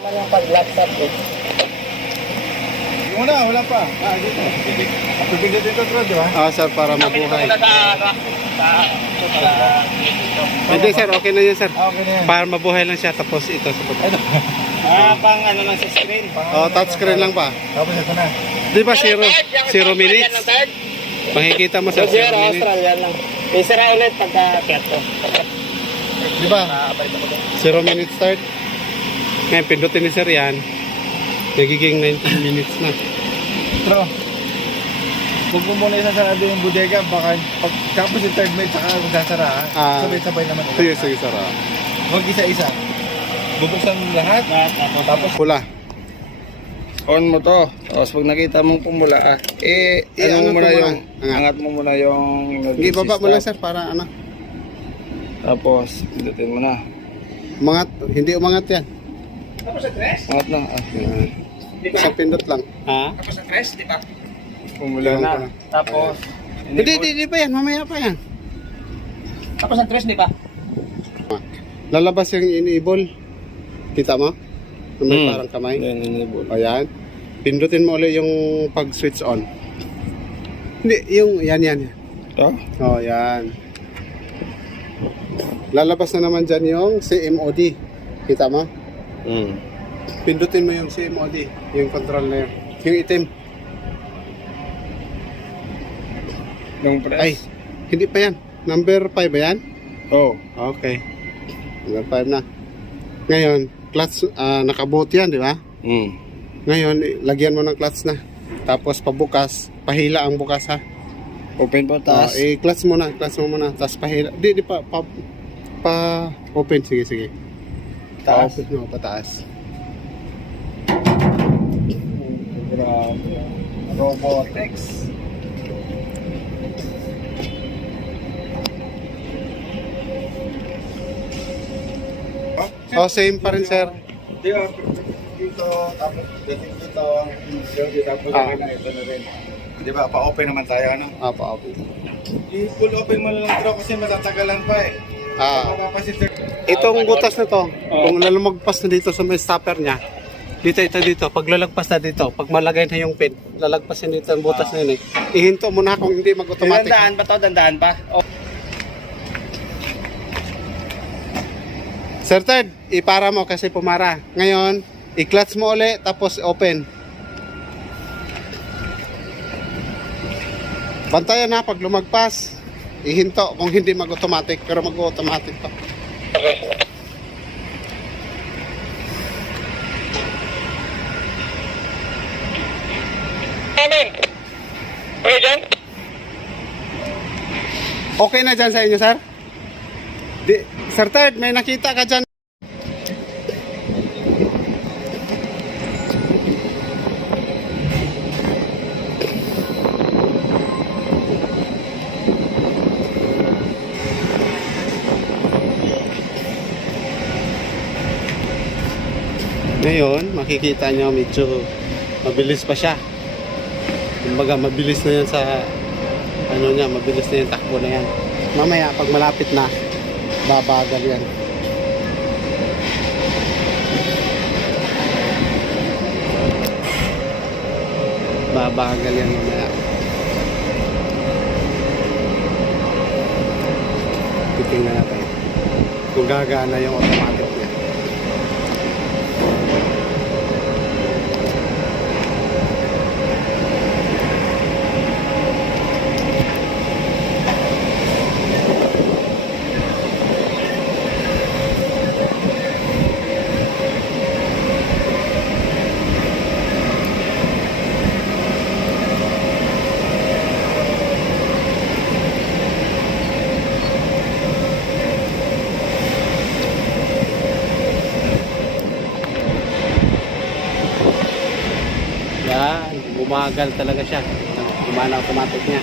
Man yung pag-laptop eh. Yung una, wala pa. Dito. Pipigil dito, bro, di ba? Sir, para mabuhay. Sa Hindi, sir. Okay na yun, sir. Okay na yan. Para mabuhay lang siya. Tapos ito sa baba. pang ano lang sa screen. Touchscreen lang pa. Tapos ito na. Di ba 0 minutes? Makikita mo sa 0 minutes. Australian lang. Isara ulit pagka-cat ko. Di ba? 0 minutes start. Ngayon, pindutin ni sir yan. Nagiging 19 minutes na. Bro, huwag mo muna isasarado yung bodega. Baka tapos yung third mate, saka magsasara. Sabay-sabay naman. Sige, sige, sir. Huwag isa-isa. Bubuksan mo lahat. Tapos Pula. on mo to. Tapos pag nakita mong pumula, angat mo muna. angat mo muna yung Hindi, baba mo lang, sir, para ano. Tapos, pindutin mo na. Umangat. Hindi umangat yan. Tapos sa tres? Angat na. Isang pindot lang. Tapos sa tres, di ba? Pumula na. Tapos, Hindi pa yan. Mamaya pa yan. tapos sa tres, di ba? Lalabas yung enable. Kita mo? Na may parang kamay. Ayan. Pindutin mo ulit yung pag-switch on. Hindi, yung yan. Ito? Yan. Lalabas na naman dyan yung CMOD. Kita mo? Pindutin mo yung CMOD. Yung control na yun. Yung itim. Yung press? Ay, hindi pa yan. Number 5 ba yan? Oh. Okay. Number 5 na. Ngayon, clutch, nakaboot yan, di ba? Ngayon, lagyan mo ng clutch na. Tapos pabukas, pahila ang bukas ha. Open po taas. I-clutch mo na, tapos pahila. Di open, sige. Taas. Pa-open mo, pataas. Grabe. Robotics. Same pa rin, sir. Di ba, dito, tapos dito, tapos na ito na rin. Di ba, pa-open naman tayo, ano? Pa-open. I-full open mo na lang, bro, kasi matatagalan pa eh. Itong butas na to, kung lalumagpas na dito sa may stopper niya, dito, pag lalagpas na dito, pag malagay na yung pin, lalagpasin dito ang butas na yun eh. Ihinto mo na kung hindi mag-automatic. Dandaan pa to, dandaan pa. Sir Ted, ipara mo kasi pumara. Ngayon, i-clutch mo ulit, tapos open. Bantayan na pag lumagpas. Ihinto kung hindi mag-automatic, pero mag-automatic to. Okay dyan? Okay na dyan sa inyo, sir? Sir Ted, may nakita ka dyan. Ngayon, makikita nyo medyo mabilis pa siya. Kumbaga, mabilis na yan sa mabilis na yung takbo na yan. Mamaya, pag malapit na, babagal yan. Babagal yan mamaya. Titingnan natin kung gagana yung automatic niya. Yan, bumagal talaga siya. Gumana automatic niya.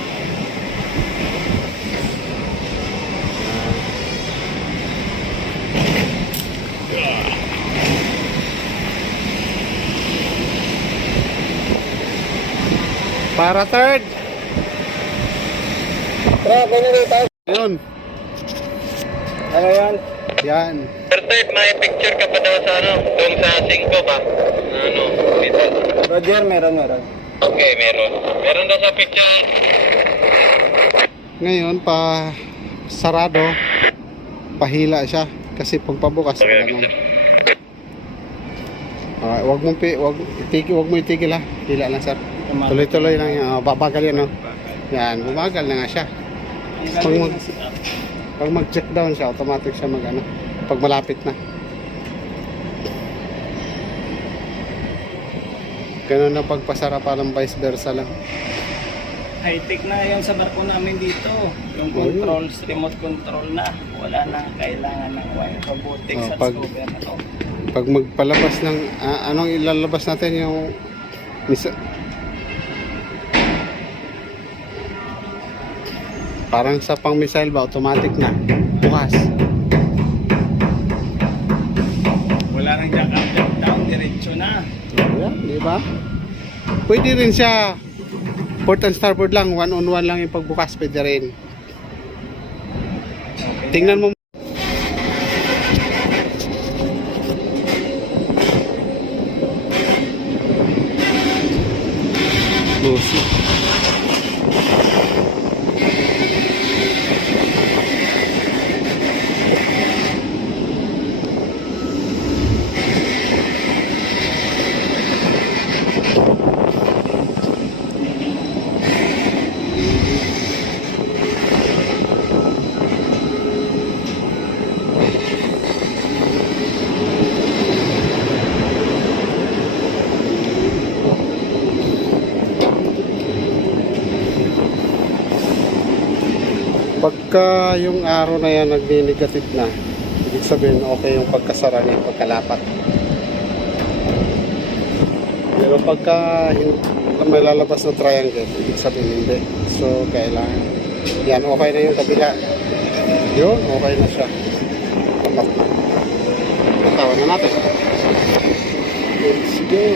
Para third. Bro, ganyan dito. Ayun. Ano yan? Yan. Sir Ted, may picture ka pa daw sa ano? Doon sa 5 ba? Ano? Dito. Roger, meron. Okay, meron. Meron daw sa picture. Ngayon, pa sarado, pahila siya. Kasi pagpabukas, ganun. Wag mo itigil ha. Hila lang, sir. Tuloy-tuloy lang yan. Babagal yan, no? Yan, bumagal na nga siya. Pag mag-check down siya, automatic siya mag-ano. Pag malapit na. Ganun na pagpasara, parang vice versa lang. High-tech na yung sa barko namin dito. Yung controls, remote control na. Wala na kailangan ng wire. Robotics at scoper na to. Pag magpalabas ng, anong ilalabas natin yung parang sa pang missile ba, automatic na. Bukas. Wala nang jack up, jack down. Diretso na. Yan, di ba? Pwede rin siya port and starboard lang, one-on-one lang yung pagbukas, pwede rin. Tingnan mo. Busi. Pagka yung araw na yan nagni-negative na, ibig sabihin okay yung pagkasara niya, pagkalapat. Pero pagka may lalabas na triangle, ibig sabihin hindi. So kailangan, yan okay na yung kabila. Yun, okay na siya. Tapat na. Natawan na natin. Let's go.